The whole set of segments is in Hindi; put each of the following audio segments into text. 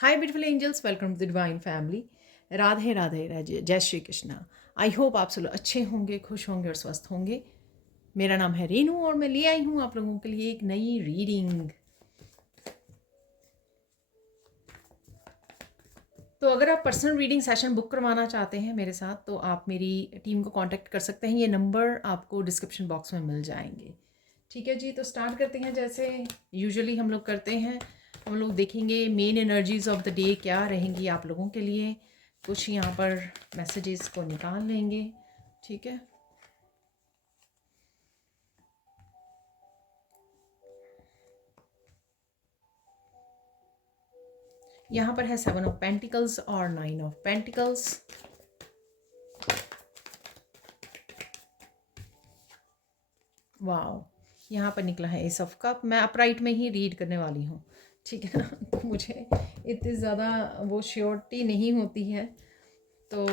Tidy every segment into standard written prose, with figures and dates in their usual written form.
Hi beautiful angels, welcome to the divine family. Radhe Radhe Radhe, जय श्री कृष्णा। आई होप आप सब लोग अच्छे होंगे, खुश होंगे और स्वस्थ होंगे। मेरा नाम है रेनू और मैं ले आई हूँ आप लोगों के लिए एक नई रीडिंग। तो अगर आप पर्सनल रीडिंग सेशन बुक करवाना चाहते हैं मेरे साथ तो आप मेरी टीम को कांटेक्ट कर सकते हैं। ये नंबर आपको डिस्क्रिप्शन बॉक्स में मिल जाएंगे। ठीक है जी, तो स्टार्ट करते हैं। जैसे यूजुअली हम लोग करते हैं, हम लोग देखेंगे main energies of the day क्या रहेंगी आप लोगों के लिए। कुछ यहाँ पर मैसेजेस को निकाल लेंगे। ठीक है, यहाँ पर है 7 ऑफ पेंटिकल्स और 9 ऑफ पेंटिकल्स। वाओ, यहाँ पर निकला है एस ऑफ कप। मैं अपराइट में ही रीड करने वाली हूँ, ठीक है ना। तो मुझे इतनी ज़्यादा वो श्योरिटी नहीं होती है, तो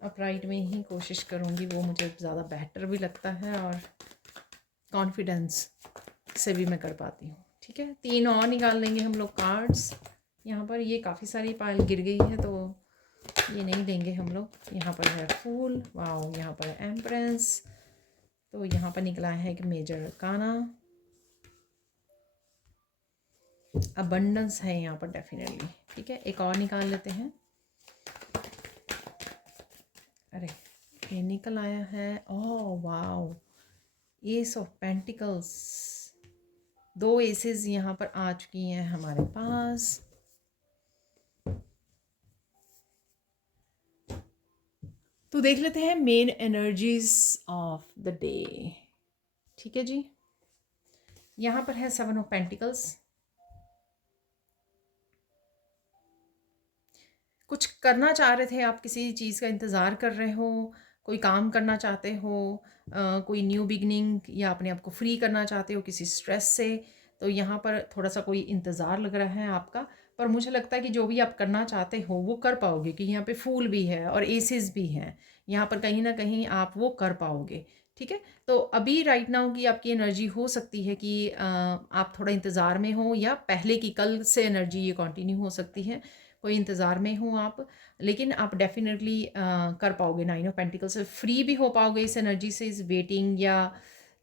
अपराइट में ही कोशिश करूँगी। वो मुझे ज़्यादा बेहतर भी लगता है और कॉन्फिडेंस से भी मैं कर पाती हूँ। ठीक है, 3 और निकाल लेंगे हम लोग कार्ड्स। यहाँ पर ये काफ़ी सारी पायल गिर गई है तो ये नहीं लेंगे हम लोग। यहाँ पर है फूल, वाओ, यहाँ पर है एम्प्रेस। तो यहाँ पर निकला है कि मेजर अरकाना, अबंडेंस है यहाँ पर डेफिनेटली। ठीक है, एक और निकाल लेते हैं। अरे ये निकल आया है, oh wow, ace of pentacles. 2 aces यहाँ पर आ चुकी हैं हमारे पास। तो देख लेते हैं main energies of the day. ठीक है जी, यहाँ पर है 7 ऑफ पेंटिकल्स। कुछ करना चाह रहे थे आप, किसी चीज़ का इंतज़ार कर रहे हो, कोई काम करना चाहते हो, कोई न्यू बिगनिंग, या अपने आप को फ्री करना चाहते हो किसी स्ट्रेस से। तो यहाँ पर थोड़ा सा कोई इंतज़ार लग रहा है आपका, पर मुझे लगता है कि जो भी आप करना चाहते हो वो कर पाओगे, क्योंकि यहाँ पे फूल भी है और एसेस भी हैं। यहाँ पर कहीं ना कहीं आप वो कर पाओगे। ठीक है, तो अभी राइट नाउ की आपकी एनर्जी हो सकती है कि आप थोड़ा इंतज़ार में हो, या पहले की कल से एनर्जी ये कंटिन्यू हो सकती है। कोई इंतज़ार में हो आप, लेकिन आप डेफिनेटली कर पाओगे। 9 ऑफ पेंटिकल से फ्री भी हो पाओगे इस एनर्जी से, इस वेटिंग या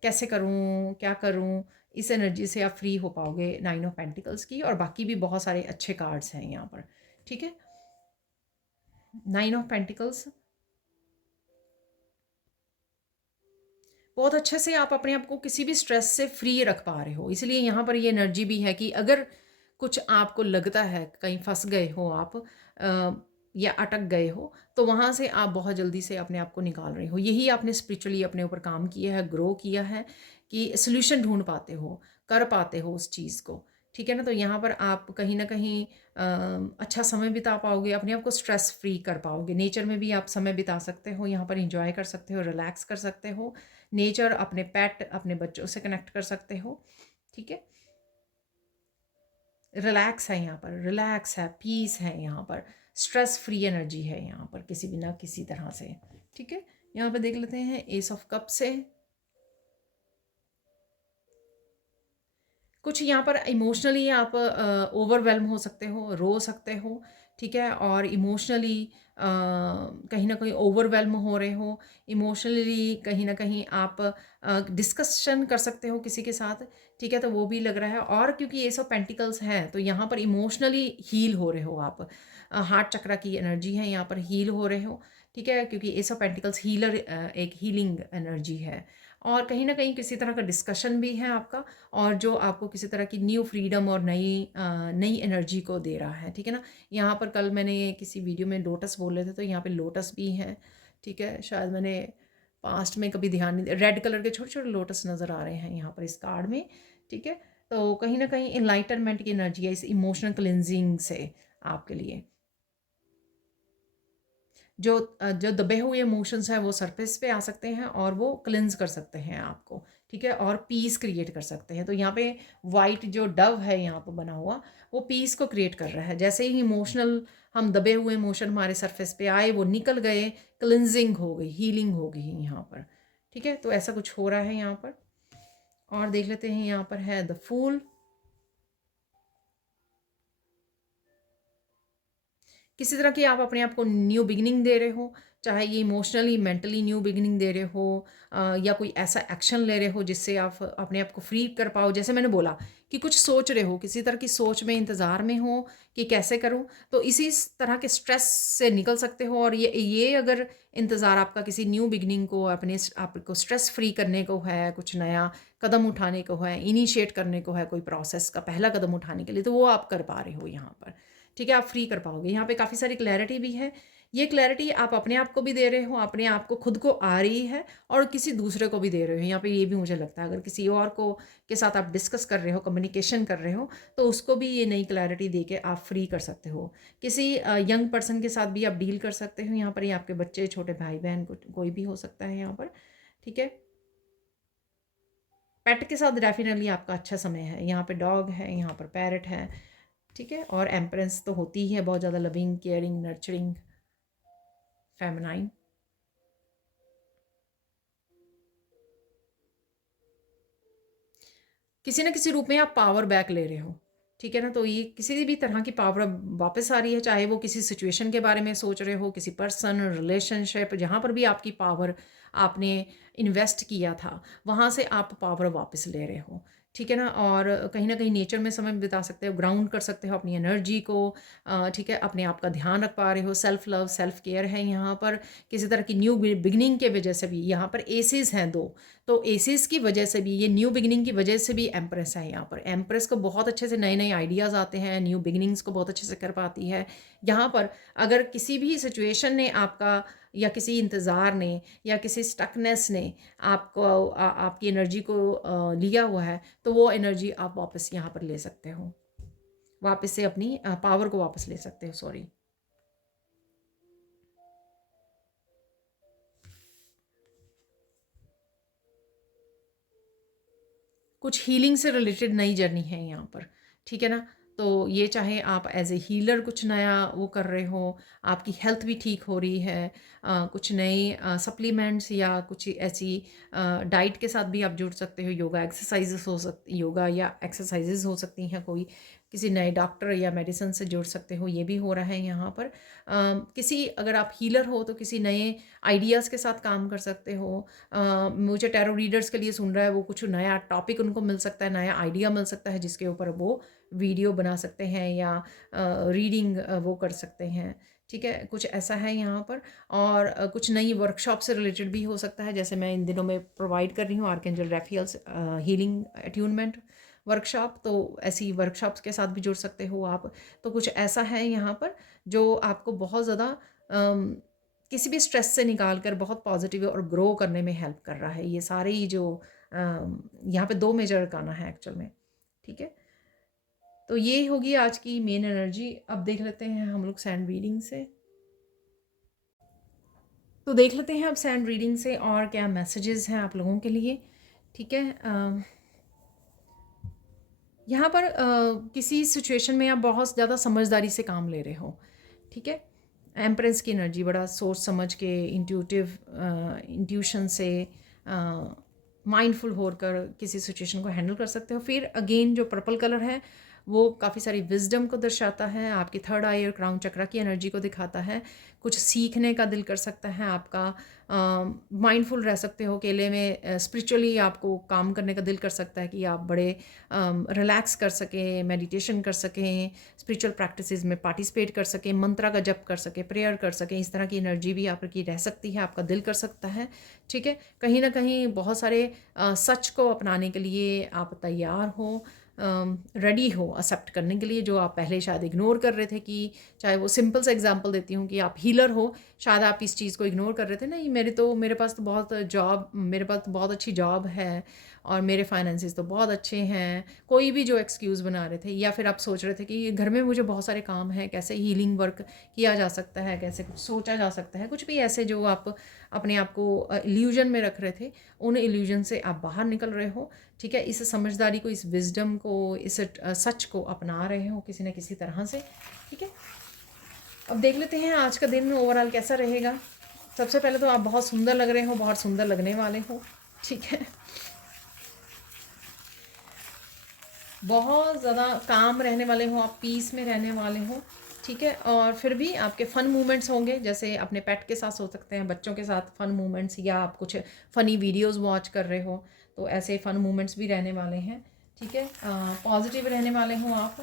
कैसे करूँ क्या करूँ, इस एनर्जी से आप फ्री हो पाओगे 9 ऑफ पेंटिकल्स की। और बाकी भी बहुत सारे अच्छे कार्ड्स हैं यहाँ पर। ठीक है, 9 ऑफ पेंटिकल्स बहुत अच्छे से आप अपने आप को किसी भी स्ट्रेस से फ्री रख पा रहे हो। इसलिए यहाँ पर ये एनर्जी भी है कि अगर कुछ आपको लगता है कहीं फंस गए हो आप, या अटक गए हो, तो वहाँ से आप बहुत जल्दी से अपने आप को निकाल रहे हो। यही आपने स्पिरिचुअली अपने ऊपर काम किया है, ग्रो किया है, कि सोल्यूशन ढूंढ पाते हो, कर पाते हो उस चीज़ को। ठीक है ना, तो यहाँ पर आप कहीं ना कहीं अच्छा समय बिता पाओगे, अपने आप को स्ट्रेस फ्री कर पाओगे। नेचर में भी आप समय बिता सकते हो, यहाँ पर इंजॉय कर सकते हो, रिलैक्स कर सकते हो। नेचर, अपने पेट, अपने बच्चों से कनेक्ट कर सकते हो। ठीक है, रिलैक्स है यहाँ पर, रिलैक्स है, पीस है यहाँ पर, स्ट्रेस फ्री एनर्जी है यहाँ पर किसी भी ना किसी तरह से। ठीक है, यहाँ पर देख लेते हैं एस ऑफ कप से। कुछ यहाँ पर इमोशनली आप ओवरवेलम हो सकते हो, रो सकते हो। ठीक है, और इमोशनली कहीं ना कहीं ओवरवेलम हो रहे हो। इमोशनली कहीं ना कहीं आप डिस्कशन कर सकते हो किसी के साथ। ठीक है, तो वो भी लग रहा है। और क्योंकि ये सब पेंटिकल्स हैं तो यहाँ पर इमोशनली हील हो रहे हो आप। हार्ट चक्रा की एनर्जी है, यहाँ पर हील हो रहे हो। ठीक है, क्योंकि ये सब पेंटिकल्स हीलर, एक हीलिंग एनर्जी है। और कहीं ना कहीं किसी तरह का डिस्कशन भी है आपका, और जो आपको किसी तरह की न्यू फ्रीडम और नई नई एनर्जी को दे रहा है। ठीक है ना, यहाँ पर कल मैंने किसी वीडियो में लोटस बोले थे, तो यहाँ पे लोटस भी है। ठीक है, शायद मैंने पास्ट में कभी ध्यान नहीं, रेड कलर के छोटे छोटे लोटस नज़र आ रहे हैं यहाँ पर इस कार्ड में। ठीक है, तो कहीं ना कहीं इनलाइटनमेंट की एनर्जी है इस इमोशनल क्लिनजिंग से आपके लिए। जो दबे हुए इमोशंस हैं वो सरफेस पे आ सकते हैं और वो क्लिनज कर सकते हैं आपको। ठीक है, और पीस क्रिएट कर सकते हैं। तो यहाँ पे वाइट जो डव है यहाँ पे बना हुआ, वो पीस को क्रिएट कर रहा है। जैसे ही इमोशनल, हम दबे हुए इमोशन हमारे सरफेस पे आए, वो निकल गए, क्लिनजिंग हो गई, हीलिंग हो गई यहाँ पर। ठीक है, तो ऐसा कुछ हो रहा है यहाँ पर। और देख लेते हैं, यहाँ पर है द फूल। किसी तरह की आप अपने आप को न्यू बिगिनिंग दे रहे हो, चाहे ये emotionally mentally new beginning they रहे हो, या कोई ऐसा एक्शन ले रहे हो जिससे आप अपने आप को फ्री कर पाओ। जैसे मैंने बोला कि कुछ सोच रहे हो, किसी तरह की सोच में इंतज़ार में हो कि कैसे करूं, तो इसी तरह के स्ट्रेस से निकल सकते हो। और ये अगर इंतज़ार आपका किसी न्यू बिगिनिंग को, अपने आपको स्ट्रेस फ्री करने को है, कुछ नया कदम उठाने को है, इनिशिएट करने को है, कोई प्रोसेस का पहला कदम उठाने के लिए, तो वो आप कर पा रहे हो यहाँ पर। ठीक है, आप फ्री कर पाओगे। यहाँ पे काफ़ी सारी क्लैरिटी भी है। ये क्लैरिटी आप अपने आप को भी दे रहे हो, अपने आप को खुद को आ रही है, और किसी दूसरे को भी दे रहे हो। यहाँ पे ये भी मुझे लगता है, अगर किसी और को के साथ आप डिस्कस कर रहे हो, कम्युनिकेशन कर रहे हो, तो उसको भी ये नई क्लैरिटी दे के आप फ्री कर सकते हो। किसी यंग पर्सन के साथ भी आप डील कर सकते हो। यहाँ पर ये आपके बच्चे, छोटे भाई बहन, कोई भी हो सकता है यहाँ पर। ठीक है, पेट के साथ डेफिनेटली आपका अच्छा समय है। यहाँ पे डॉग है, यहाँ पर पैरट है। ठीक है, और एम्प्रेस तो होती ही है, बहुत ज़्यादा लविंग, केयरिंग, नर्चरिंग, फेमिनाइन। किसी न किसी रूप में आप पावर बैक ले रहे हो। ठीक है ना, तो ये किसी भी तरह की पावर वापस आ रही है, चाहे वो किसी सिचुएशन के बारे में सोच रहे हो, किसी पर्सन, रिलेशनशिप, जहाँ पर भी आपकी पावर आपने इन्वेस्ट किया था, वहाँ से आप पावर वापस ले रहे हो। ठीक है ना, और कहीं ना कहीं नेचर में समय बिता सकते हो, ग्राउंड कर सकते हो अपनी एनर्जी को। ठीक है, अपने आप का ध्यान रख पा रहे हो, सेल्फ लव, सेल्फ केयर है यहाँ पर। किसी तरह की न्यू बिगिनिंग के वजह से भी यहाँ पर एसेस हैं दो, तो एसिस की वजह से भी, ये न्यू बिगिनिंग की वजह से भी एम्प्रेस है यहाँ पर। एम्प्रेस को बहुत अच्छे से नए नए आइडियाज़ आते हैं, न्यू बिगिनिंग्स को बहुत अच्छे से कर पाती है यहाँ पर। अगर किसी भी सिचुएशन ने आपका, या किसी इंतज़ार ने, या किसी स्टकनेस ने आपको आपकी एनर्जी को लिया हुआ है, तो वो एनर्जी आप वापस यहाँ पर ले सकते हो, वापस से अपनी पावर को वापस ले सकते हो, सॉरी। कुछ हीलिंग से रिलेटेड नई जर्नी है यहाँ पर। ठीक है ना, तो ये चाहे आप एज ए हीलर कुछ नया वो कर रहे हो, आपकी हेल्थ भी ठीक हो रही है, कुछ नई सप्लीमेंट्स या कुछ ऐसी डाइट के साथ भी आप जुड़ सकते हो, योगा एक्सरसाइजेस हो सकती, योगा या एक्सरसाइजेस हो सकती हैं, कोई किसी नए डॉक्टर या मेडिसिन से जुड़ सकते हो, ये भी हो रहा है यहाँ पर। किसी, अगर आप हीलर हो तो किसी नए आइडियाज़ के साथ काम कर सकते हो। मुझे टैरो रीडर्स के लिए सुन रहा है, वो कुछ नया टॉपिक उनको मिल सकता है, नया आइडिया मिल सकता है, जिसके ऊपर वो वीडियो बना सकते हैं या रीडिंग वो कर सकते हैं। ठीक है, कुछ ऐसा है यहाँ पर। और कुछ नई वर्कशॉप से रिलेटेड भी हो सकता है, जैसे मैं इन दिनों में प्रोवाइड कर रही हूँ आर्कएंजल रैफियल्स हीलिंग अट्यूनमेंट वर्कशॉप, तो ऐसी वर्कशॉप्स के साथ भी जुड़ सकते हो आप। तो कुछ ऐसा है यहाँ पर जो आपको बहुत ज़्यादा किसी भी स्ट्रेस से निकाल कर बहुत पॉजिटिव और ग्रो करने में हेल्प कर रहा है। ये सारे ही जो यहाँ पे दो मेजर अरकाना है एक्चुअल में। ठीक है, तो ये होगी आज की मेन एनर्जी। अब देख लेते हैं हम लोग सैंड रीडिंग से। तो देख लेते हैं अब सैंड रीडिंग से और क्या मैसेजेस हैं आप लोगों के लिए। ठीक है, यहाँ पर किसी सिचुएशन में आप बहुत ज़्यादा समझदारी से काम ले रहे हो। ठीक है, एम्प्रेस की एनर्जी, बड़ा सोच समझ के, इंट्यूशन से, माइंडफुल होकर किसी सिचुएशन को हैंडल कर सकते हो। फिर अगेन जो पर्पल कलर है वो काफ़ी सारी विजडम को दर्शाता है, आपकी थर्ड आई और क्राउन चक्रा की एनर्जी को दिखाता है। कुछ सीखने का दिल कर सकता है आपका, माइंडफुल रह सकते हो अकेले में, स्पिरिचुअली आपको काम करने का दिल कर सकता है कि आप बड़े रिलैक्स कर सकें, मेडिटेशन कर सकें, स्पिरिचुअल प्रैक्टिसेस में पार्टिसिपेट कर सकें, मंत्रा का जप कर सकें, प्रेयर कर सकें। इस तरह की एनर्जी भी आपकी रह सकती है, आपका दिल कर सकता है। ठीक है, कहीं ना कहीं बहुत सारे सच को अपनाने के लिए आप तैयार हो, रेडी हो एक्सेप्ट करने के लिए, जो आप पहले शायद इग्नोर कर रहे थे। कि चाहे वो सिंपल सा एग्जांपल देती हूँ कि आप हीलर हो, शायद आप इस चीज़ को इग्नोर कर रहे थे, नहीं मेरे पास तो बहुत जॉब, मेरे पास तो बहुत अच्छी जॉब है और मेरे फाइनेंसिस तो बहुत अच्छे हैं, कोई भी जो एक्सक्यूज़ बना रहे थे। या फिर आप सोच रहे थे कि घर में मुझे बहुत सारे काम हैं, कैसे हीलिंग वर्क किया जा सकता है, कैसे कुछ सोचा जा सकता है, कुछ भी ऐसे जो आप अपने आप को इल्यूजन में रख रहे थे, उन इल्यूजन से आप बाहर निकल रहे हो। ठीक है, इस समझदारी को, इस विजडम को, इस सच को अपना रहे हो किसी न किसी तरह से। ठीक है, अब देख लेते हैं आज का दिन ओवरऑल कैसा रहेगा। सबसे पहले तो आप बहुत सुंदर लग रहे हो, बहुत सुंदर लगने वाले हो। ठीक है, बहुत ज़्यादा काम रहने वाले हो आप, पीस में रहने वाले हो। ठीक है। और फिर भी आपके फ़न मोमेंट्स होंगे, जैसे अपने पेट के साथ हो सकते हैं, बच्चों के साथ फ़न मोमेंट्स, या आप कुछ फ़नी वीडियोस वॉच कर रहे हो तो ऐसे फ़न मोमेंट्स भी रहने वाले हैं। ठीक है। पॉजिटिव रहने वाले हो आप।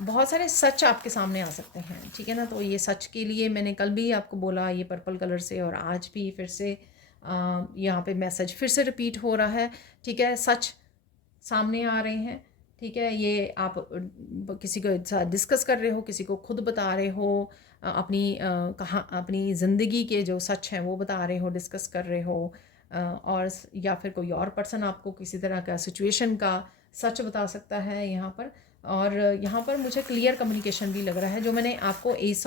बहुत सारे सच आपके सामने आ सकते हैं। ठीक है ना। तो ये सच के लिए मैंने कल भी आपको बोला ये पर्पल कलर से, और आज भी फिर से यहाँ पे मैसेज फिर से रिपीट हो रहा है। ठीक है। सच सामने आ रहे हैं। ठीक है। ये आप किसी को साथ डिस्कस कर रहे हो, किसी को खुद बता रहे हो, कहाँ अपनी ज़िंदगी के जो सच हैं वो बता रहे हो, डिस्कस कर रहे हो, और या फिर कोई और पर्सन आपको किसी तरह का सिचुएशन का सच बता सकता है यहाँ पर। और यहाँ पर मुझे क्लियर कम्युनिकेशन भी लग रहा है, जो मैंने आपको एस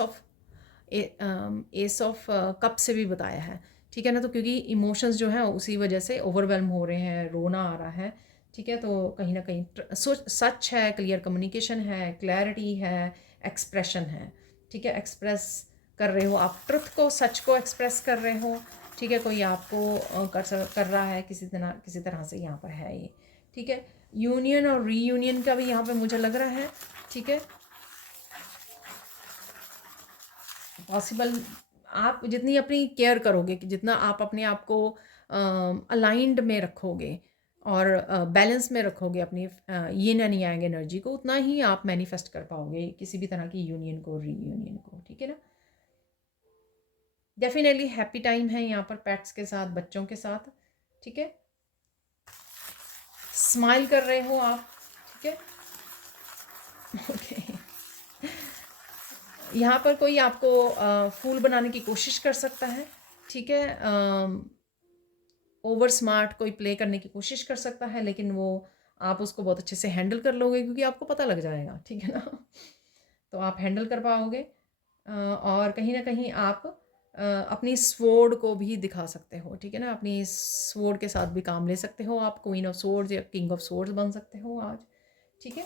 ऑफ कप से भी बताया है। ठीक है ना। तो क्योंकि इमोशंस जो हैं उसी वजह से ओवरवेलम हो रहे हैं, रोना आ रहा है। ठीक है। तो कहीं ना कहीं सच है, क्लियर कम्युनिकेशन है, क्लैरिटी है, एक्सप्रेशन है। ठीक है। एक्सप्रेस कर रहे हो आप ट्रुथ को, सच को एक्सप्रेस कर रहे हो। ठीक है। कोई आपको कर रहा है किसी तरह से यहाँ पर है ये। ठीक है। यूनियन और रीयूनियन का भी यहाँ पे मुझे लग रहा है। ठीक है। पॉसिबल, आप जितनी अपनी केयर करोगे, कि जितना आप अपने आप को अलाइंड में रखोगे और बैलेंस में रखोगे अपनी यिन एंड यांग एनर्जी को, उतना ही आप मैनिफेस्ट कर पाओगे किसी भी तरह की यूनियन को, रीयूनियन को। ठीक है ना। डेफिनेटली हैप्पी टाइम है यहाँ पर पेट्स के साथ, बच्चों के साथ। ठीक है। स्माइल कर रहे हो आप। ठीक है। ओके। यहाँ पर कोई आपको फूल बनाने की कोशिश कर सकता है। ठीक है। ओवर स्मार्ट कोई प्ले करने की कोशिश कर सकता है, लेकिन वो आप उसको बहुत अच्छे से हैंडल कर लोगे, क्योंकि आपको पता लग जाएगा। ठीक है ना। तो आप हैंडल कर पाओगे। और कहीं ना कहीं आप अपनी स्वॉर्ड को भी दिखा सकते हो। ठीक है ना। अपनी स्वॉर्ड के साथ भी काम ले सकते हो आप, क्वीन ऑफ स्वॉर्ड्स या किंग ऑफ स्वॉर्ड्स बन सकते हो आज। ठीक है।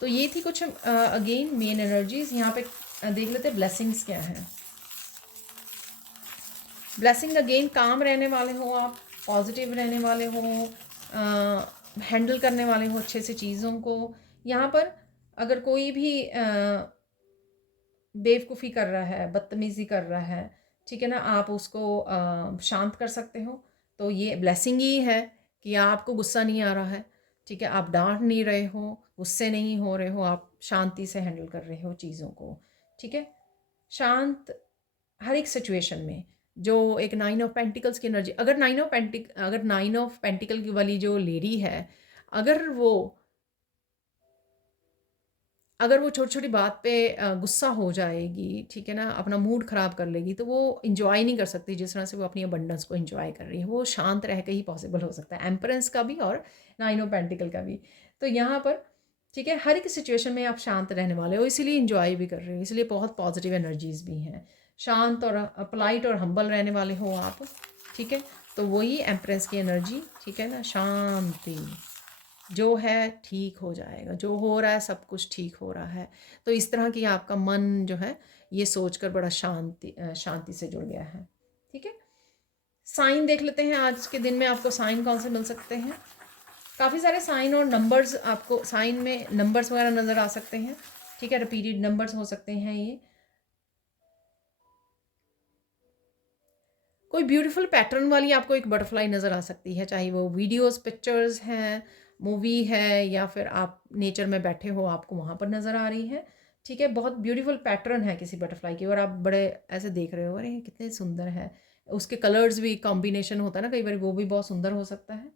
तो ये थी कुछ अगेन मेन एनर्जीज। यहाँ पे देख लेते ब्लेसिंग्स क्या हैं। ब्लेसिंग अगेन, काम रहने वाले हो आप, पॉजिटिव रहने वाले हो, हैंडल करने वाले हो अच्छे से चीज़ों को। यहाँ पर अगर कोई भी बेवकूफ़ी कर रहा है, बदतमीज़ी कर रहा है, ठीक है ना, आप उसको शांत कर सकते हो। तो ये ब्लेसिंग ही है कि आपको गुस्सा नहीं आ रहा है। ठीक है। आप डांट नहीं रहे हो, गुस्से नहीं हो रहे हो, आप शांति से हैंडल कर रहे हो चीज़ों को। ठीक है। शांत हर एक सिचुएशन में। जो एक नाइन ऑफ पेंटिकल्स की एनर्जी, अगर नाइन ऑफ पेंटिकल की वाली जो लेडी है, अगर वो छोटी छोटी बात पे गुस्सा हो जाएगी, ठीक है ना, अपना मूड ख़राब कर लेगी, तो वो इंजॉय नहीं कर सकती जिस तरह से वो अपनी अबंडेंस को इंजॉय कर रही है। वो शांत रह के ही पॉसिबल हो सकता है, एम्परेंस का भी और नाइन ऑफ पेंटिकल का भी। तो यहाँ पर ठीक है, हर एक सिचुएशन में आप शांत रहने वाले हो, इसीलिए इंजॉय भी कर रहे हो, इसलिए बहुत पॉजिटिव एनर्जीज भी हैं। शांत और पोलाइट और हम्बल रहने वाले हो आप। ठीक है। तो वही एम्प्रेस की एनर्जी। ठीक है ना। शांति, जो है ठीक हो जाएगा, जो हो रहा है सब कुछ ठीक हो रहा है। तो इस तरह की आपका मन जो है ये सोचकर बड़ा शांति से जुड़ गया है। ठीक है। साइन देख लेते हैं आज के दिन में आपको साइन कौन से मिल सकते हैं। काफ़ी सारे साइन और नंबर्स, आपको साइन में नंबर्स वगैरह नज़र आ सकते हैं। ठीक है। रिपीटेड नंबर्स हो सकते हैं ये। कोई ब्यूटीफुल पैटर्न वाली आपको एक बटरफ्लाई नज़र आ सकती है, चाहे वो वीडियोस, पिक्चर्स हैं, मूवी है, या फिर आप नेचर में बैठे हो, आपको वहाँ पर नज़र आ रही है। ठीक है। बहुत ब्यूटीफुल पैटर्न है किसी बटरफ्लाई की, और आप बड़े ऐसे देख रहे हो, अरे कितने सुंदर है। उसके कलर्स भी कॉम्बिनेशन होता है ना कई बार, वो भी बहुत सुंदर हो सकता है।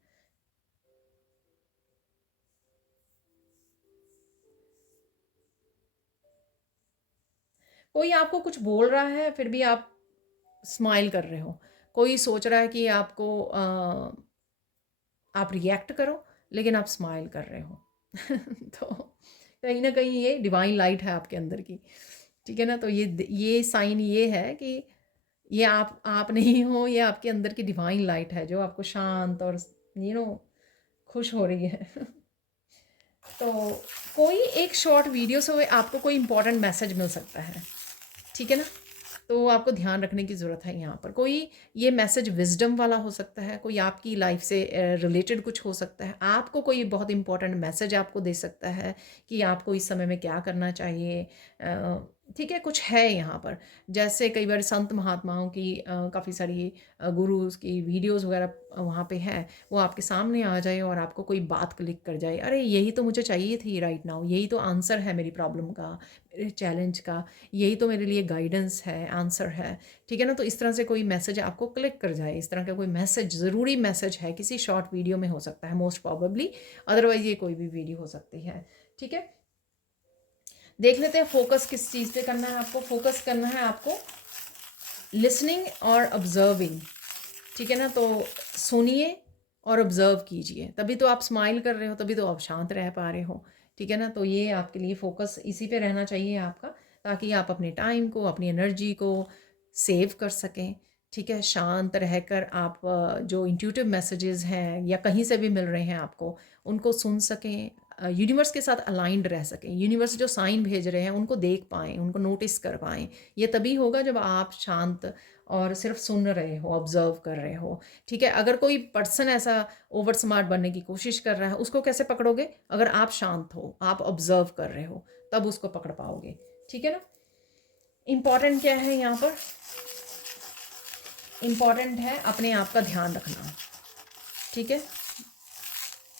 कोई आपको कुछ बोल रहा है फिर भी आप स्माइल कर रहे हो। कोई सोच रहा है कि आपको आप रिएक्ट करो, लेकिन आप स्माइल कर रहे हो। तो कहीं ना कहीं ये डिवाइन लाइट है आपके अंदर की। ठीक है ना। तो ये साइन ये है कि ये आप नहीं हो, ये आपके अंदर की डिवाइन लाइट है जो आपको शांत और खुश हो रही है। तो कोई एक शॉर्ट वीडियो से आपको कोई इंपॉर्टेंट मैसेज मिल सकता है। ठीक है ना। तो आपको ध्यान रखने की ज़रूरत है यहाँ पर। कोई ये मैसेज विज़डम वाला हो सकता है, कोई आपकी लाइफ से रिलेटेड कुछ हो सकता है, आपको कोई बहुत इंपॉर्टेंट मैसेज आपको दे सकता है कि आपको इस समय में क्या करना चाहिए। ठीक है, कुछ है यहाँ पर। जैसे कई बार संत महात्माओं की काफ़ी सारी गुरुज़ की वीडियोज़ वगैरह वहाँ पे है, वो आपके सामने आ जाए और आपको कोई बात क्लिक कर जाए, अरे यही तो मुझे चाहिए थी राइट नाउ, यही तो आंसर है मेरी प्रॉब्लम का, मेरे चैलेंज का, यही तो मेरे लिए गाइडेंस है, आंसर है। ठीक है ना, तो इस तरह से कोई मैसेज आपको क्लिक कर जाए, इस तरह का कोई मैसेज, ज़रूरी मैसेज है, किसी शॉर्ट वीडियो में हो सकता है मोस्ट प्रॉबेबली, अदरवाइज़ ये कोई भी वीडियो हो सकती है। ठीक है, देख लेते हैं फोकस किस चीज़ पे करना है आपको। फोकस करना है आपको लिसनिंग और ऑब्जर्विंग। ठीक है ना, तो सुनिए और ऑब्जर्व कीजिए, तभी तो आप स्माइल कर रहे हो, तभी तो आप शांत रह पा रहे हो। ठीक है ना, तो ये आपके लिए फोकस इसी पे रहना चाहिए आपका, ताकि आप अपने टाइम को, अपनी एनर्जी को सेव कर सकें। ठीक है, शांत रहकर आप जो इंट्यूटिव मैसेजेस हैं या कहीं से भी मिल रहे हैं आपको, उनको सुन सकें, यूनिवर्स के साथ अलाइंड रह सकें, यूनिवर्स जो साइन भेज रहे हैं उनको देख पाएँ, उनको नोटिस कर पाएँ। ये तभी होगा जब आप शांत और सिर्फ सुन रहे हो, ऑब्जर्व कर रहे हो। ठीक है, अगर कोई पर्सन ऐसा ओवर स्मार्ट बनने की कोशिश कर रहा है, उसको कैसे पकड़ोगे? अगर आप शांत हो, आप ऑब्जर्व कर रहे हो, तब उसको पकड़ पाओगे। ठीक है ना, इम्पॉर्टेंट क्या है यहाँ पर? इम्पॉर्टेंट है अपने आप का ध्यान रखना। ठीक है,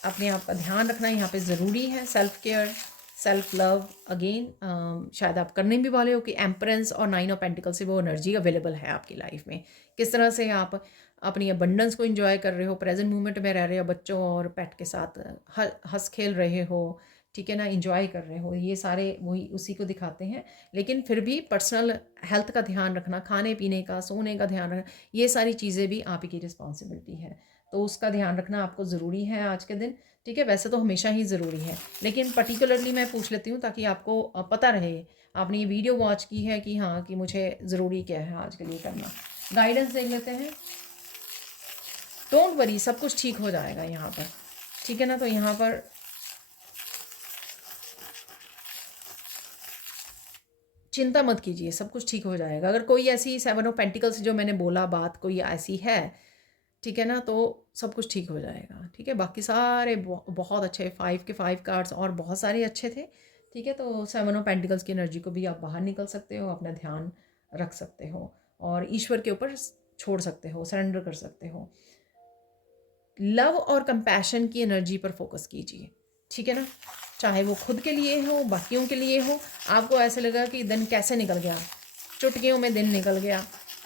अपने आप का ध्यान रखना यहाँ पे ज़रूरी है। Self care, self love, again शायद आप करने भी वाले हो कि एम्परेंस और 9 ऑफ पेंटिकल से वो एनर्जी अवेलेबल है आपकी लाइफ में। किस तरह से आप अपनी अबंडेंस को एंजॉय कर रहे हो, प्रेजेंट मोमेंट में रह रहे हो, बच्चों और पेट के साथ हंस खेल रहे हो। ठीक है ना, इंजॉय कर रहे हो, ये सारे वही उसी को दिखाते हैं। लेकिन फिर भी पर्सनल हेल्थ का ध्यान रखना, खाने पीने का, सोने का ध्यान रखना, ये सारी चीज़ें भी आप ही की रिस्पॉन्सिबिलिटी है, तो उसका ध्यान रखना आपको ज़रूरी है आज के दिन। ठीक है, वैसे तो हमेशा ही ज़रूरी है, लेकिन पर्टिकुलरली मैं पूछ लेती हूँ ताकि आपको पता रहे, आपने ये वीडियो वॉच की है कि हाँ, कि मुझे ज़रूरी क्या है आज के लिए करना। गाइडेंस देख लेते हैं। डोंट वरी, सब कुछ ठीक हो जाएगा यहाँ पर। ठीक है ना, तो यहाँ पर चिंता मत कीजिए, सब कुछ ठीक हो जाएगा। अगर कोई ऐसी 7 ऑफ पेंटिकल्स जो मैंने बोला बात कोई ऐसी है, ठीक है ना, तो सब कुछ ठीक हो जाएगा। ठीक है, बाकी सारे बहुत अच्छे 5 के 5 कार्ड्स और बहुत सारे अच्छे थे। ठीक है, तो 7 ऑफ पेंटिकल्स की एनर्जी को भी आप बाहर निकल सकते हो, अपना ध्यान रख सकते हो और ईश्वर के ऊपर छोड़ सकते हो, सरेंडर कर सकते हो। लव और कंपैशन की एनर्जी पर फोकस कीजिए। ठीक है ना, चाहे वो खुद के लिए हो, बाकियों के लिए हो। आपको ऐसे लगा कि दिन कैसे निकल गया, चुटकियों में दिन निकल गया।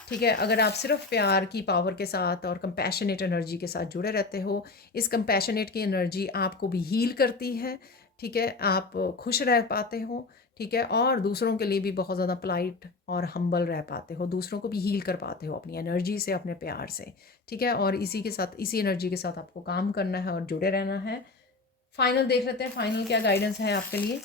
ठीक है, अगर आप सिर्फ प्यार की पावर के साथ और कंपैशनेट एनर्जी के साथ जुड़े रहते हो, इस कंपैशनेट की एनर्जी आपको भी हील करती है। ठीक है, आप खुश रह पाते हो। ठीक है, और दूसरों के लिए भी बहुत ज़्यादा पोलाइट और हम्बल रह पाते हो, दूसरों को भी हील कर पाते हो अपनी एनर्जी से, अपने प्यार से। ठीक है, और इसी के साथ, इसी एनर्जी के साथ आपको काम करना है और जुड़े रहना है। फाइनल देख लेते हैं, फाइनल क्या गाइडेंस है आपके लिए।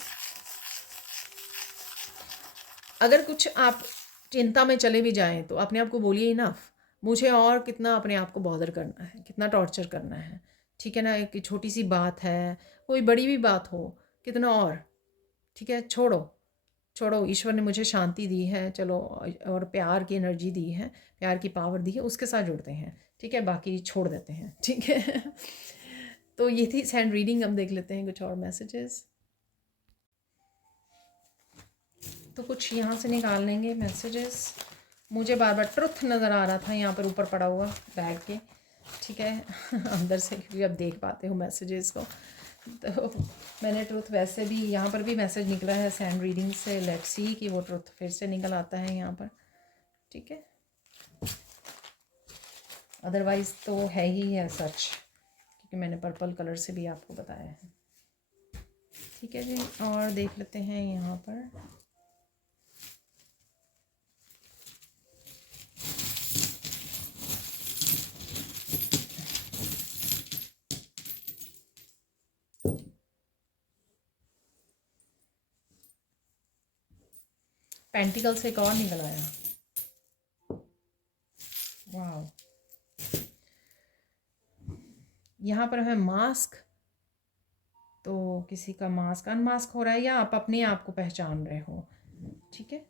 अगर कुछ आप चिंता में चले भी जाएं तो अपने आप को बोलिए इनफ, मुझे और कितना अपने आप को बॉदर करना है, कितना टॉर्चर करना है। ठीक है ना, एक छोटी सी बात है, कोई बड़ी भी बात हो, कितना और। ठीक है, छोड़ो छोड़ो, ईश्वर ने मुझे शांति दी है, चलो, और प्यार की एनर्जी दी है, प्यार की पावर दी है, उसके साथ जुड़ते हैं। ठीक है, बाकी छोड़ देते हैं। ठीक है। तो ये थी सैंड रीडिंग। हम देख लेते हैं कुछ और मैसेजेस। तो कुछ यहाँ से निकाल लेंगे मैसेजेस। मुझे बार बार ट्रुथ नज़र आ रहा था यहाँ पर ऊपर पड़ा हुआ बैग के। ठीक है। अंदर से भी आप देख पाते हो मैसेजेस को। तो मैंने ट्रुथ, वैसे भी यहाँ पर भी मैसेज निकला है सैंड रीडिंग से, लेट्स सी कि वो ट्रुथ फिर से निकल आता है यहाँ पर। ठीक है, अदरवाइज़ तो है ही है सच, क्योंकि मैंने पर्पल कलर से भी आपको बताया है। ठीक है जी, और देख लेते हैं यहाँ पर। पेंटिकल से एक और निकल आया। वाह, यहाँ पर है मास्क। तो किसी का मास्क अनमास्क हो रहा है या आप अपने आप को पहचान रहे हो। ठीक है,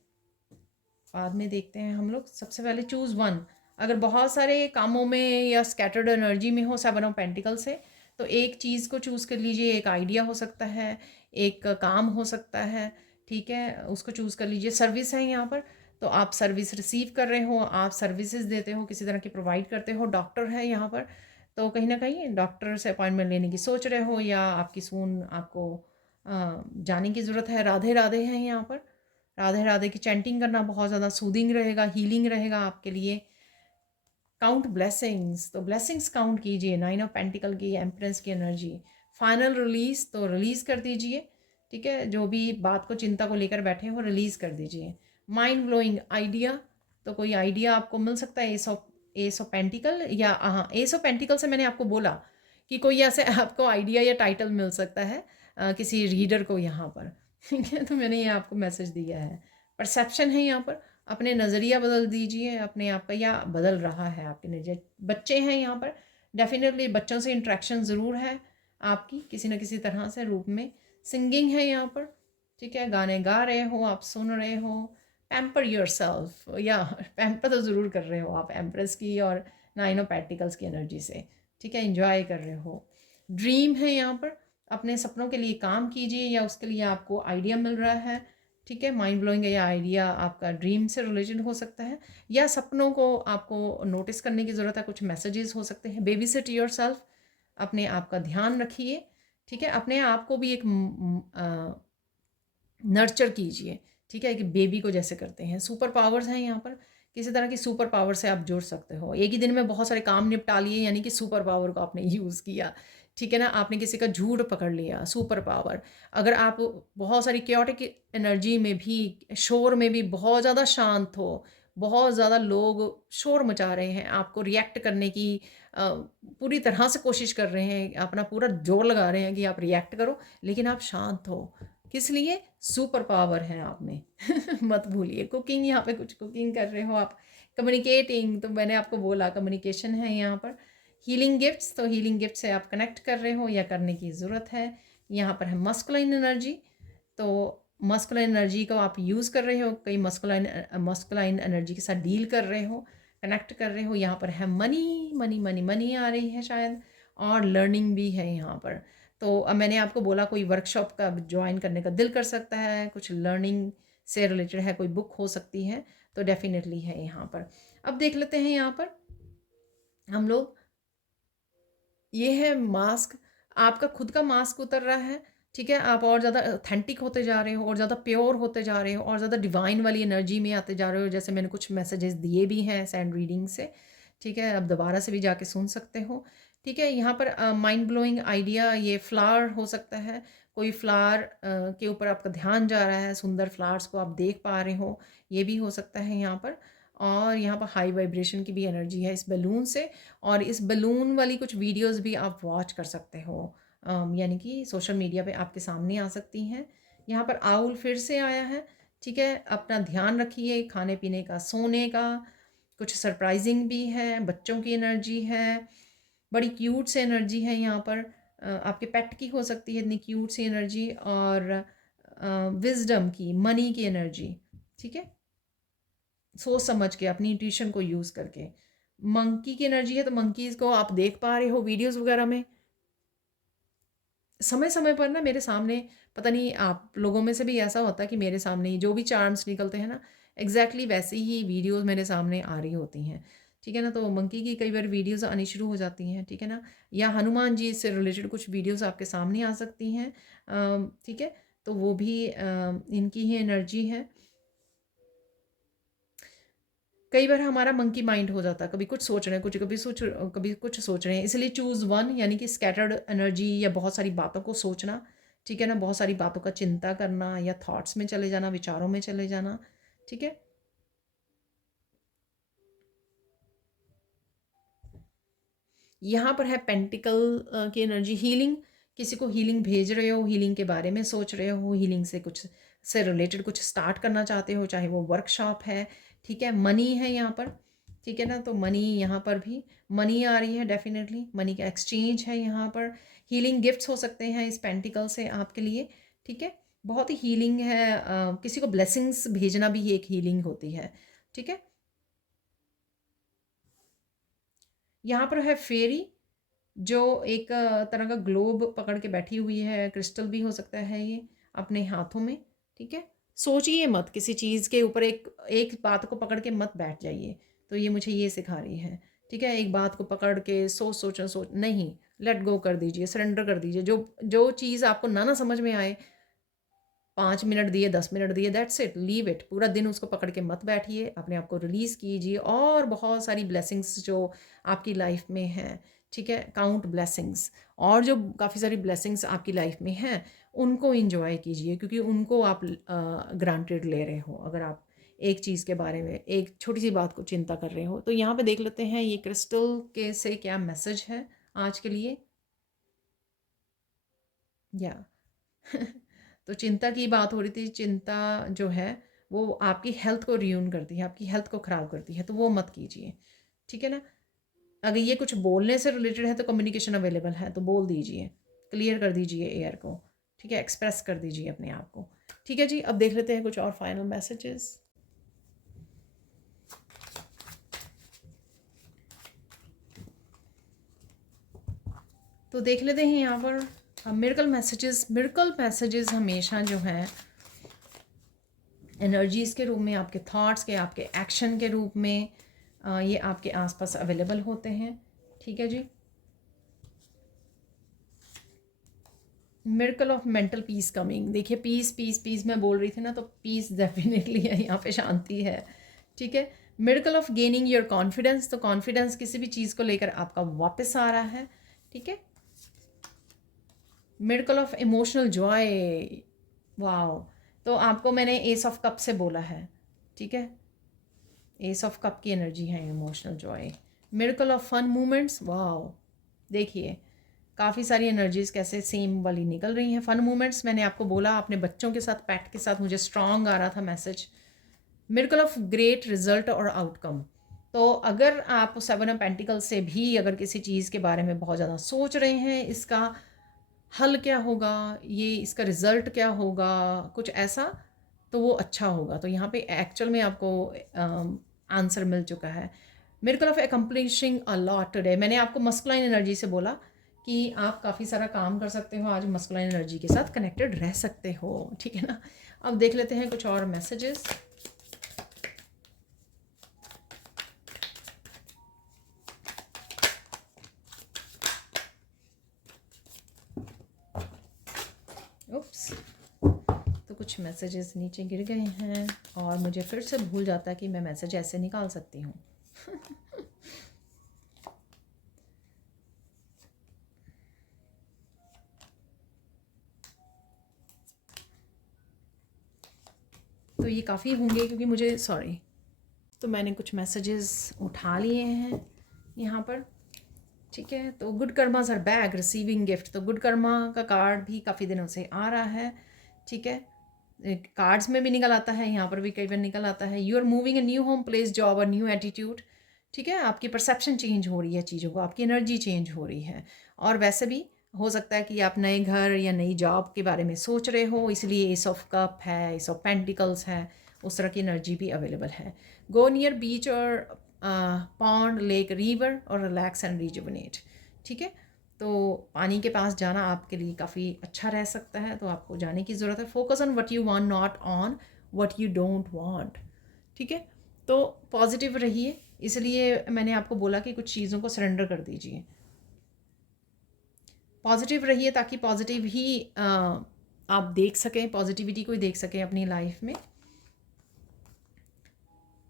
बाद में देखते हैं हम लोग। सबसे पहले चूज़ वन। अगर बहुत सारे कामों में या स्कैटर्ड एनर्जी में हो 7 ऑफ पेंटिकल से, तो एक चीज़ को चूज़ कर लीजिए। एक आइडिया हो सकता है, एक काम हो सकता है, ठीक है, उसको चूज़ कर लीजिए। सर्विस है यहाँ पर, तो आप सर्विस रिसीव कर रहे हो, आप सर्विसेज देते हो, किसी तरह की प्रोवाइड करते हो। डॉक्टर है यहाँ पर, तो कहीं ना कहीं डॉक्टर से अपॉइंटमेंट लेने की सोच रहे हो, या आपकी सून आपको जाने की ज़रूरत है। राधे राधे हैं यहाँ पर। राधे राधे की चैंटिंग करना बहुत ज़्यादा सूदिंग रहेगा, हीलिंग रहेगा आपके लिए। काउंट ब्लेसिंग्स, तो ब्लेसिंग्स काउंट कीजिए। 9 ऑफ पेंटिकल की एम्प्रेस की एनर्जी। फाइनल रिलीज, तो रिलीज़ कर दीजिए, ठीक है। जो भी बात को, चिंता को लेकर बैठे हो, रिलीज़ कर दीजिए। माइंड ब्लोइंग आइडिया, तो कोई आइडिया आपको मिल सकता है। एस ऑफ पेंटिकल, या हाँ, एस ऑफ पेंटिकल से मैंने आपको बोला कि कोई ऐसे आपको आइडिया या टाइटल मिल सकता है किसी रीडर को यहाँ पर, ठीक है। तो मैंने ये आपको मैसेज दिया है। परसेप्शन है यहाँ पर, अपने नज़रिया बदल दीजिए अपने आप का, या बदल रहा है आपके नज़रिया। बच्चे हैं यहाँ पर, डेफिनेटली बच्चों से इंट्रैक्शन ज़रूर है आपकी किसी न किसी तरह से रूप में। सिंगिंग है यहाँ पर, ठीक है, गाने गा रहे हो, आप सुन रहे हो। पैम्पर योर सेल्फ, या पैम्पर तो ज़रूर कर रहे हो आप एम्प्रेस की और 9 ऑफ पेंटिकल्स की एनर्जी से, ठीक है, इंजॉय कर रहे हो। ड्रीम है यहाँ पर, अपने सपनों के लिए काम कीजिए, या उसके लिए आपको आइडिया मिल रहा है, ठीक है। माइंड ब्लोइंग या आइडिया आपका ड्रीम से रिलेटेड हो सकता है, या सपनों को आपको नोटिस करने की ज़रूरत है। कुछ मैसेजेस हो सकते हैं। बेबी सिट योर सेल्फ, अपने आप का ध्यान रखिए, ठीक है। अपने आप को भी एक नर्चर कीजिए, ठीक है, कि बेबी को जैसे करते हैं। सुपर पावर्स हैं यहाँ पर, किसी तरह की सुपर पावर से आप जुड़ सकते हो। एक ही दिन में बहुत सारे काम निपटा लिए, यानी कि सुपर पावर को आपने यूज़ किया, ठीक है ना। आपने किसी का झूठ पकड़ लिया, सुपर पावर। अगर आप बहुत सारी क्योटिक एनर्जी में भी, शोर में भी बहुत ज़्यादा शांत हो, बहुत ज़्यादा लोग शोर मचा रहे हैं, आपको रिएक्ट करने की पूरी तरह से कोशिश कर रहे हैं, अपना पूरा जोर लगा रहे हैं कि आप रिएक्ट करो, लेकिन आप शांत हो। किस लिए? सुपर पावर है आप में। मत भूलिए। कुकिंग, यहाँ पे कुछ कुकिंग कर रहे हो आप। कम्युनिकेटिंग, तो मैंने आपको बोला कम्युनिकेशन है यहाँ पर। हीलिंग गिफ्ट्स, तो हीलिंग गिफ्ट से आप कनेक्ट कर रहे हो या करने की ज़रूरत है। यहाँ पर है मस्कुलाइन एनर्जी, तो मस्कुलाइन एनर्जी को आप यूज़ कर रहे हो, कई मस्कुलाइन एनर्जी के साथ डील कर रहे हो, कनेक्ट कर रहे हो। यहाँ पर है मनी, मनी मनी मनी आ रही है शायद, और लर्निंग भी है यहाँ पर। तो अब मैंने आपको बोला कोई वर्कशॉप का ज्वाइन करने का दिल कर सकता है, कुछ लर्निंग से रिलेटेड है, कोई बुक हो सकती है, तो डेफिनेटली है यहाँ पर। अब देख लेते हैं यहाँ पर हम लोग, ये है मास्क। आपका खुद का मास्क उतर रहा है, ठीक है। आप और ज़्यादा ऑथेंटिक होते जा रहे हो, और ज़्यादा प्योर होते जा रहे हो, और ज़्यादा डिवाइन वाली एनर्जी में आते जा रहे हो। जैसे मैंने कुछ मैसेजेस दिए भी हैं सैंड रीडिंग से, ठीक है। अब दोबारा से भी जाके सुन सकते हो, ठीक है। यहाँ पर माइंड ब्लोइंग आइडिया, ये फ्लावर हो सकता है। कोई फ्लावर के ऊपर आपका ध्यान जा रहा है, सुंदर फ्लावर्स को आप देख पा रहे हो, ये भी हो सकता है यहाँ पर। और यहाँ पर हाई वाइब्रेशन की भी एनर्जी है इस बलून से, और इस बलून वाली कुछ वीडियोस भी आप वॉच कर सकते हो, यानी कि सोशल मीडिया पे आपके सामने आ सकती हैं। यहाँ पर आउल फिर से आया है, ठीक है। अपना ध्यान रखिए, खाने पीने का, सोने का। कुछ सरप्राइजिंग भी है, बच्चों की एनर्जी है, बड़ी क्यूट से एनर्जी है यहाँ पर। आपके पेट की हो सकती है इतनी क्यूट सी एनर्जी, और विजडम की, मनी की एनर्जी, ठीक है। सोच समझ के, अपनी इंट्यूशन को यूज़ करके। मंकी की एनर्जी है, तो मंकीज़ को आप देख पा रहे हो वीडियोस वगैरह में। समय समय पर ना मेरे सामने, पता नहीं आप लोगों में से भी ऐसा होता है कि मेरे सामने ही जो भी चार्म्स निकलते हैं ना, एग्जैक्टली वैसी ही वीडियोस मेरे सामने आ रही होती हैं, ठीक है ना। तो मंकी की कई बार वीडियोस आनी शुरू हो जाती हैं, ठीक है ना। या हनुमान जी से रिलेटेड कुछ वीडियोस आपके सामने आ सकती हैं, ठीक है। तो वो भी इनकी ही एनर्जी है। कई बार हमारा मंकी माइंड हो जाता है, कभी कुछ सोच रहे हैं, कभी कुछ सोच रहे हैं। इसलिए चूज़ वन, यानी कि स्कैटर्ड एनर्जी या बहुत सारी बातों को सोचना, ठीक है ना, बहुत सारी बातों का चिंता करना, या थॉट्स में चले जाना, विचारों में चले जाना, ठीक है। यहाँ पर है पेंटिकल की एनर्जी। हीलिंग, किसी को हीलिंग भेज रहे हो, हीलिंग के बारे में सोच रहे हो, हीलिंग से कुछ से रिलेटेड कुछ स्टार्ट करना चाहते हो, चाहे वो वर्कशॉप है, ठीक है। मनी है यहाँ पर, ठीक है ना। तो मनी, यहाँ पर भी मनी आ रही है, डेफिनेटली मनी का एक्सचेंज है यहाँ पर। हीलिंग गिफ्ट्स हो सकते हैं इस पेंटिकल से आपके लिए, ठीक है। बहुत ही हीलिंग है। किसी को ब्लेसिंग्स भेजना भी एक हीलिंग होती है, ठीक है। यहाँ पर है फेरी, जो एक तरह का ग्लोब पकड़ के बैठी हुई है, क्रिस्टल भी हो सकता है ये, अपने हाथों में, ठीक है। सोचिए मत किसी चीज़ के ऊपर, एक एक बात को पकड़ के मत बैठ जाइए। तो ये मुझे ये सिखा रही है, ठीक है। एक बात को पकड़ के सोच नहीं, लेट गो कर दीजिए, सरेंडर कर दीजिए। जो जो चीज़ आपको ना समझ में आए, 5 मिनट दिए, 10 मिनट दिए, दैट्स इट, लीव इट। पूरा दिन उसको पकड़ के मत बैठिए, अपने आप को रिलीज़ कीजिए। और बहुत सारी ब्लेसिंग्स जो आपकी लाइफ में हैं, ठीक है, काउंट ब्लेसिंग्स। और जो काफ़ी सारी ब्लेसिंग्स आपकी लाइफ में हैं, उनको इंजॉय कीजिए, क्योंकि उनको आप ग्रांटेड ले रहे हो। अगर आप एक चीज़ के बारे में, एक छोटी सी बात को चिंता कर रहे हो, तो यहाँ पे देख लेते हैं ये क्रिस्टल के से क्या मैसेज है आज के लिए। या तो चिंता की बात हो रही थी। चिंता जो है वो आपकी हेल्थ को रियून करती है, आपकी हेल्थ को ख़राब करती है, तो वो मत कीजिए, ठीक है ना। अगर ये कुछ बोलने से रिलेटेड है तो कम्युनिकेशन अवेलेबल है, तो बोल दीजिए, क्लियर कर दीजिए एयर को, ठीक है, एक्सप्रेस कर दीजिए अपने आप को, ठीक है जी। अब देख लेते हैं कुछ और फाइनल मैसेजेस। तो देख लेते हैं यहाँ पर मिरेकल मैसेजेस। मिरेकल मैसेजेस हमेशा जो है एनर्जीज़ के रूप में, आपके थॉट्स के, आपके एक्शन के रूप में ये आपके आसपास अवेलेबल होते हैं, ठीक है जी। Miracle of mental peace coming. देखिए पीस पीस पीस मैं बोल रही थी ना, तो पीस डेफिनेटली है यहाँ पे, शांति है, ठीक है। Miracle of gaining your confidence. तो कॉन्फिडेंस किसी भी चीज़ को लेकर आपका वापस आ रहा है, ठीक है। Miracle of emotional Joy. Wow. तो आपको मैंने एस ऑफ कप से बोला है, ठीक है। एस ऑफ कप की एनर्जी है emotional joy. Miracle of fun movements. Wow, देखिए काफ़ी सारी एनर्जीज कैसे सेम वाली निकल रही हैं। फन मूवमेंट्स मैंने आपको बोला, अपने बच्चों के साथ, पेट के साथ, मुझे स्ट्रॉन्ग आ रहा था message. Miracle of great result और आउटकम। तो अगर आप 7 ऑफ पेंटिकल से भी अगर किसी चीज़ के बारे में बहुत ज़्यादा सोच रहे हैं, इसका हल क्या होगा, ये इसका रिज़ल्ट क्या होगा, कुछ ऐसा, तो वो अच्छा होगा। तो यहाँ पे एक्चुअल में आपको आंसर मिल चुका है। Miracle of accomplishing a lot today. मैंने आपको मस्कुलाइन एनर्जी से बोला कि आप काफ़ी सारा काम कर सकते हो, आज मस्कुलाइन एनर्जी के साथ कनेक्टेड रह सकते हो, ठीक है ना। अब देख लेते हैं कुछ और मैसेजेस। उप्स, तो कुछ मैसेजेस नीचे गिर गए हैं और मुझे फिर से भूल जाता है कि मैं मैसेज ऐसे निकाल सकती हूँ। तो ये काफ़ी होंगे क्योंकि मुझे, सॉरी, तो मैंने कुछ मैसेजेस उठा लिए हैं यहाँ पर, ठीक है। तो good karmas are back, receiving gift. तो गुड कर्मा का कार्ड भी काफ़ी दिनों से आ रहा है, ठीक है। कार्ड्स में भी निकल आता है, यहाँ पर भी कई बार निकल आता है। You are moving a new home, place, job और न्यू एटीट्यूड, ठीक है। आपकी परसेप्शन चेंज हो रही है चीज़ों को, आपकी एनर्जी चेंज हो रही है। और वैसे भी हो सकता है कि आप नए घर या नई जॉब के बारे में सोच रहे हो, इसलिए एस ऑफ कप है, एस ऑफ पेंटिकल्स है, उस तरह की एनर्जी भी अवेलेबल है। गो नियर बीच और पॉन्ड, लेक, रिवर और रिलैक्स एंड रिजुवनेट, ठीक है। तो पानी के पास जाना आपके लिए काफ़ी अच्छा रह सकता है, तो आपको जाने की ज़रूरत है। Focus on what you want, not on what you don't want, ठीक है। तो पॉजिटिव रहिए, इसलिए मैंने आपको बोला कि कुछ चीज़ों को सरेंडर कर दीजिए। पॉजिटिव रहिए ताकि पॉजिटिव ही आप देख सकें, पॉजिटिविटी को ही देख सकें अपनी लाइफ में।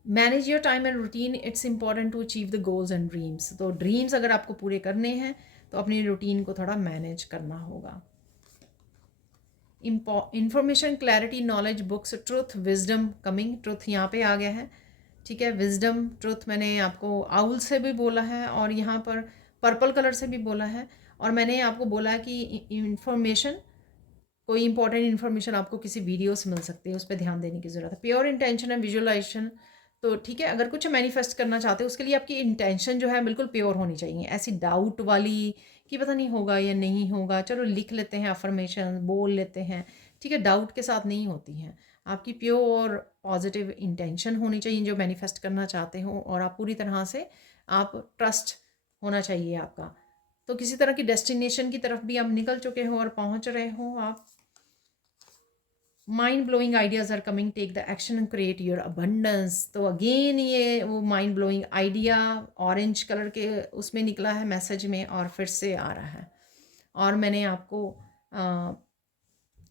Manage your time and routine, it's important to achieve the goals and dreams. तो ड्रीम्स अगर आपको पूरे करने हैं तो अपनी रूटीन को थोड़ा मैनेज करना होगा। Information, clarity, knowledge, books, truth, wisdom coming. Truth यहाँ पे आ गया है, ठीक है। विजडम, ट्रुथ मैंने आपको आउल से भी बोला है और यहाँ पर पर्पल कलर से भी बोला है। और मैंने आपको बोला कि इंफॉर्मेशन, कोई इंपॉर्टेंट इन्फॉर्मेशन आपको किसी वीडियो से मिल सकती है, उस पर ध्यान देने की ज़रूरत है। प्योर इंटेंशन है, विजुअलाइजेशन। तो ठीक है, अगर कुछ मैनिफेस्ट करना चाहते हो उसके लिए आपकी इंटेंशन जो है बिल्कुल प्योर होनी चाहिए। ऐसी डाउट वाली कि पता नहीं होगा या नहीं होगा, चलो लिख लेते हैं, अफर्मेशन बोल लेते हैं, ठीक है, डाउट के साथ नहीं होती हैं। आपकी प्योर पॉजिटिव इंटेंशन होनी चाहिए जो मैनिफेस्ट करना चाहते हो, और आप पूरी तरह से आप ट्रस्ट होना चाहिए आपका। तो किसी तरह की डेस्टिनेशन की तरफ भी आप निकल चुके हो और पहुंच रहे हो आप। Mind blowing ideas are coming, take the action and create your abundance. तो अगेन ये वो mind blowing idea orange colour के उसमें निकला है मैसेज में, और फिर से आ रहा है। और मैंने आपको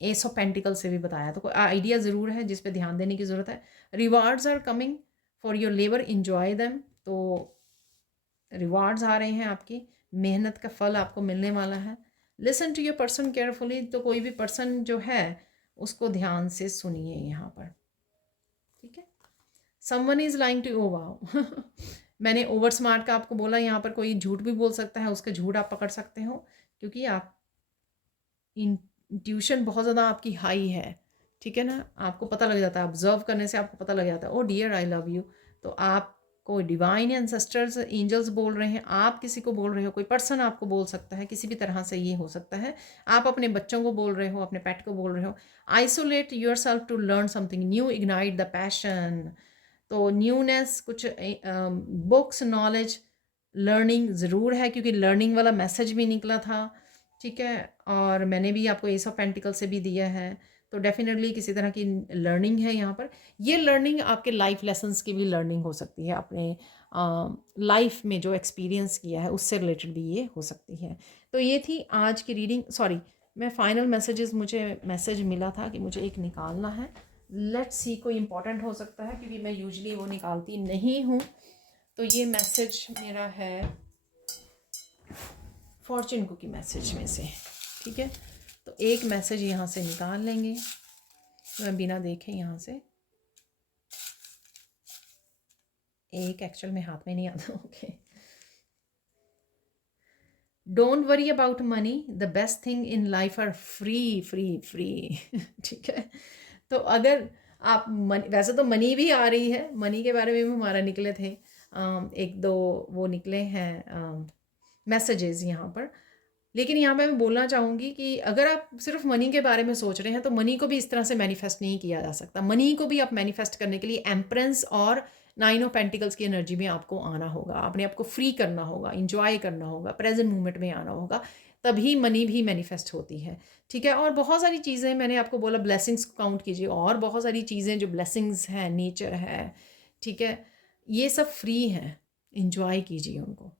एस ऑफ पेंटिकल से भी बताया, तो कोई आइडिया ज़रूर है जिस पे ध्यान देने की ज़रूरत है। Rewards are coming for your labour, enjoy them. तो रिवार्ड्स आ रहे हैं, आपकी मेहनत का फल आपको मिलने वाला है। Listen to your person carefully, तो कोई भी पर्सन जो है उसको ध्यान से सुनिए यहाँ पर, ठीक है। Someone is lying two oh wow मैंने ओवर स्मार्ट का आपको बोला, यहाँ पर कोई झूठ भी बोल सकता है, उसका झूठ आप पकड़ सकते हो, क्योंकि आप इंट्यूशन बहुत ज़्यादा आपकी हाई है, ठीक है ना। आपको पता लग जाता है, ऑब्जर्व करने से आपको पता लग जाता है, ओ डियर आई लव यू। तो आप कोई डिवाइन एंसेस्टर्स एंजल्स बोल रहे हैं, आप किसी को बोल रहे हो, कोई पर्सन आपको बोल सकता है, किसी भी तरह से ये हो सकता है। आप अपने बच्चों को बोल रहे हो, अपने पेट को बोल रहे हो। Isolate your self to learn something new, ignite the passion. तो न्यूनेस, कुछ बुक्स, नॉलेज, लर्निंग ज़रूर है, क्योंकि लर्निंग वाला मैसेज भी निकला था, ठीक है। और मैंने भी आपको एस ऑफ पेंटिकल से भी दिया है, तो डेफिनेटली किसी तरह की लर्निंग है यहाँ पर। ये लर्निंग आपके लाइफ लेसन्स की भी लर्निंग हो सकती है, अपने लाइफ में जो एक्सपीरियंस किया है उससे रिलेटेड भी ये हो सकती है। तो ये थी आज की रीडिंग। सॉरी, मैं फाइनल मैसेजेस, मुझे मैसेज मिला था कि मुझे एक निकालना है। लेट्स सी, कोई इंपॉर्टेंट हो सकता है, क्योंकि मैं यूजुअली वो निकालती नहीं हूँ। तो ये मैसेज मेरा है फॉर्चून कुकी मैसेज में से, ठीक है। तो एक मैसेज यहाँ से निकाल लेंगे, मैं बिना देखे यहाँ से। एक एक्चुअल में हाथ में नहीं आता, okay. Don't worry about money, the best thing in life are free free free ठीक है। तो अगर आप वैसे तो मनी भी आ रही है, मनी के बारे में भी हमारा निकले थे एक दो वो निकले हैं मैसेजेस यहाँ पर। लेकिन यहाँ पे मैं बोलना चाहूँगी कि अगर आप सिर्फ मनी के बारे में सोच रहे हैं, तो मनी को भी इस तरह से मैनिफेस्ट नहीं किया जा सकता। मनी को भी आप मैनिफेस्ट करने के लिए एम्परेंस और 9 ऑफ पेंटिकल्स की एनर्जी में आपको आना होगा, अपने आप को फ्री करना होगा, इंजॉय करना होगा, प्रेजेंट मोमेंट में आना होगा, तभी मनी भी मैनिफेस्ट होती है, ठीक है। और बहुत सारी चीज़ें मैंने आपको बोला, ब्लेसिंग्स को काउंट कीजिए, और बहुत सारी चीज़ें जो ब्लेसिंग्स हैं, नेचर है, ठीक है, ये सब फ्री हैं, इंजॉय कीजिए उनको,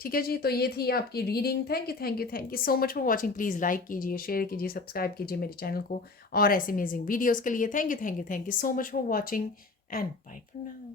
ठीक है जी। तो ये थी आपकी reading. Thank you thank you thank you so much for watching. Please like कीजिए, शेयर कीजिए, सब्सक्राइब कीजिए मेरे चैनल को, और ऐसे अमेजिंग वीडियोज़ के लिए thank you so much for watching, and bye for now.